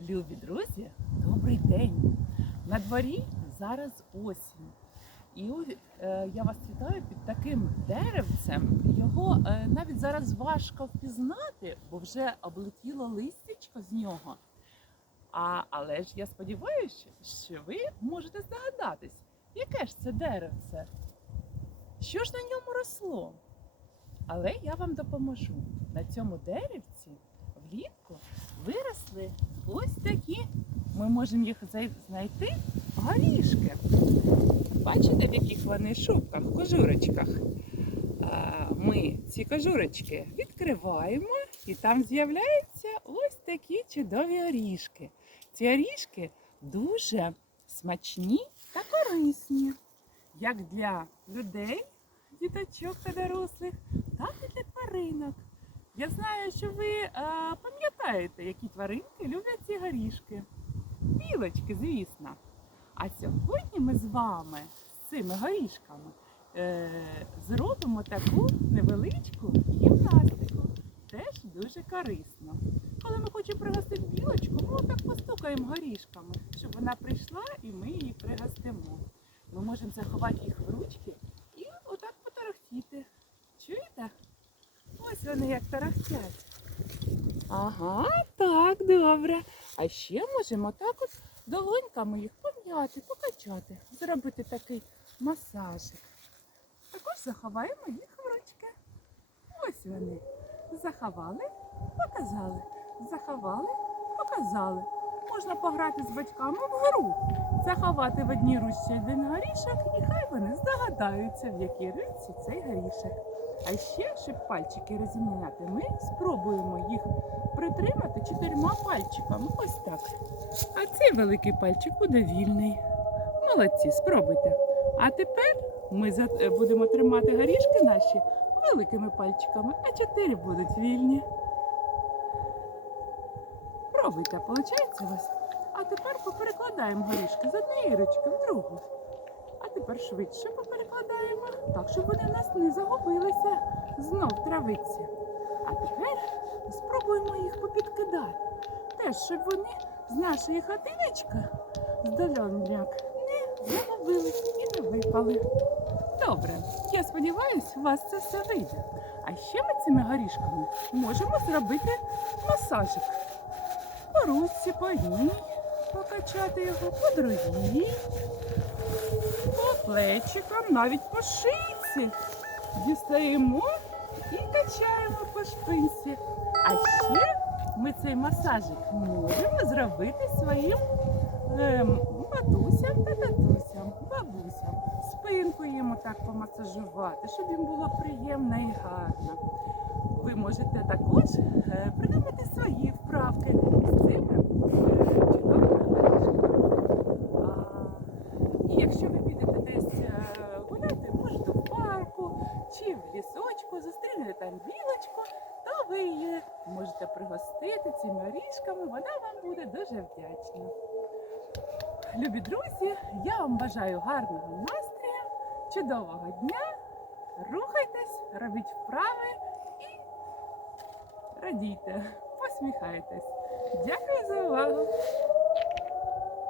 Любі друзі, добрий день! На дворі зараз осінь. І е, я вас вітаю під таким деревцем. Його е, навіть зараз важко впізнати, бо вже облетіло листячко з нього. А, але ж я сподіваюся, що ви можете здогадатись, яке ж це деревце? Що ж на ньому росло? Але я вам допоможу. На цьому деревці влітку виросли ось такі. Ми можемо їх знайти горішки. Бачите, в яких вони шубках, кожурочках. Ми ці кожурочки відкриваємо, і там з'являються ось такі чудові орішки. Ці орішки дуже смачні та корисні, як для людей, діточок та дорослих, так і для тваринок. Я знаю, що ви пам'ятаєте, які тваринки люблять ці горішки. Білочки, звісно. А сьогодні ми з вами з цими горішками е, зробимо таку невеличку гімнастику. Теж дуже корисно. Коли ми хочемо пригостити білочку, ми отак постукаємо горішками, щоб вона прийшла і ми її пригостимо. Ми можемо заховати їх в ручки і отак поторохтіти. Чуєте? Ось вони як тарахтять. Ага, так, добре. А ще можемо так от долоньками їх пом'яти, покачати, зробити такий масажик. Також заховаємо їх в ручки. Ось вони. Заховали, показали. Заховали, показали. Можна пограти з батьками в гру, заховати в одній ручці один горішок, і хай вони здогадаються, в якій ручці цей горішок. А ще, щоб пальчики розім'яти, ми спробуємо їх притримати чотирма пальчиками. Ось так. А цей великий пальчик буде вільний. Молодці, спробуйте. А тепер ми е, будемо тримати горішки наші великими пальчиками, а чотири будуть вільні. Пробуйте, виходить у вас. А тепер поперекладаємо горішки з однієї ручки в другу. А тепер швидше поперекладаємо, так, щоб вони в нас не загубилися знов травиці. А тепер спробуємо їх попідкидати. Теж, щоб вони з нашої хатиночки з долонняк не загубились і не випали. Добре, я сподіваюся, у вас це все вийде. А ще ми цими горішками можемо зробити масажик. По по одній, покачати його, по другій, по плечикам, навіть по шийці. Дістаємо і качаємо по шпинці. А ще ми цей масажик можемо зробити своїм ем, матусям та татусям, бабусям. Спинку їм так помасажувати, щоб їм було приємно і гарно. Ви можете також е, придумати свої вправки з цими е, чудовими горішками. А, І якщо ви підете десь е, гуляти, можете в парку чи в лісочку, зустрінете там білочку, то ви її можете пригостити цими орішками, вона вам буде дуже вдячна. Любі друзі, я вам бажаю гарного настрою, чудового дня. Рухайтесь, робіть вправи і радійте, посміхайтесь. Дякую за увагу!